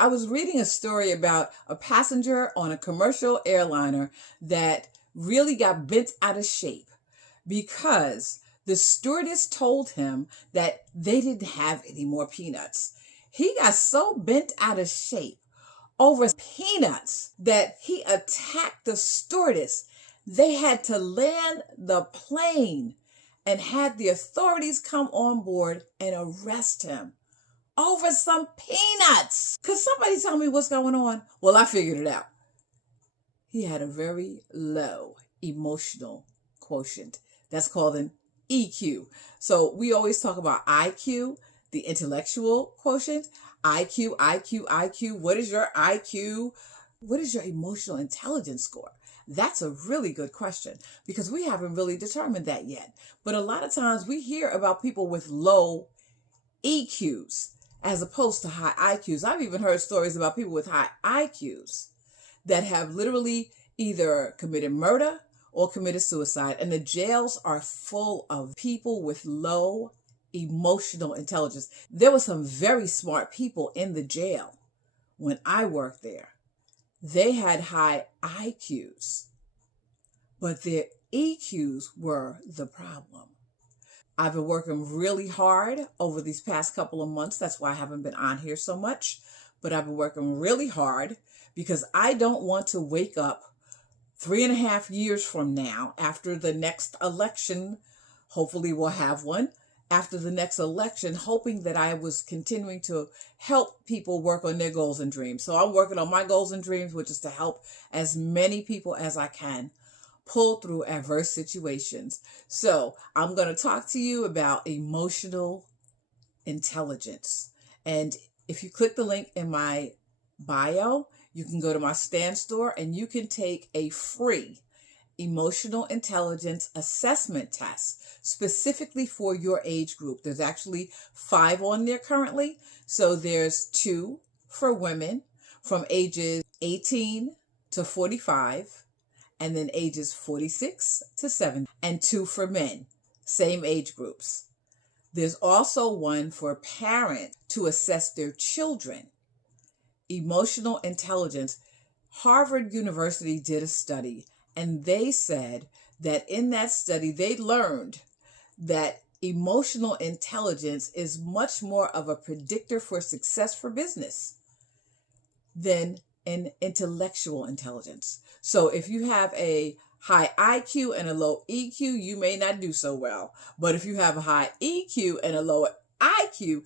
I was reading a story about a passenger on a commercial airliner that really got bent out of shape because the stewardess told him that they didn't have any more peanuts. He got so bent out of shape over peanuts that he attacked the stewardess. They had to land the plane and had the authorities come on board and arrest him over some peanuts. Could somebody tell me what's going on? Well, I figured it out. He had a very low emotional quotient. That's called an EQ. So we always talk about IQ, the intellectual quotient. IQ. What is your IQ? What is your emotional intelligence score? That's a really good question because we haven't really determined that yet. But a lot of times we hear about people with low EQs as opposed to high IQs. I've even heard stories about people with high IQs that have literally either committed murder or committed suicide. And the jails are full of people with low emotional intelligence. There were some very smart people in the jail when I worked there. They had high IQs, but their EQs were the problem. I've been working really hard over these past couple of months. That's why I haven't been on here so much, but I've been working really hard because I don't want to wake up 3.5 years from now after the next election. Hopefully we'll have one. After the next election, hoping that I was continuing to help people work on their goals and dreams. So I'm working on my goals and dreams, which is to help as many people as I can pull through adverse situations. So I'm going to talk to you about emotional intelligence. And if you click the link in my bio, you can go to my Stan Store and you can take a free emotional intelligence assessment test specifically for your age group. There's actually 5 on there currently. So there's 2 for women from ages 18 to 45, and then ages 46 to 70, and 2 for men, same age groups. There's also one for parents to assess their children. Emotional intelligence. Harvard University did a study, and they said that in that study, they learned that emotional intelligence is much more of a predictor for success for business than an intellectual intelligence. So if you have a high IQ and a low EQ, you may not do so well. But if you have a high EQ and a low IQ,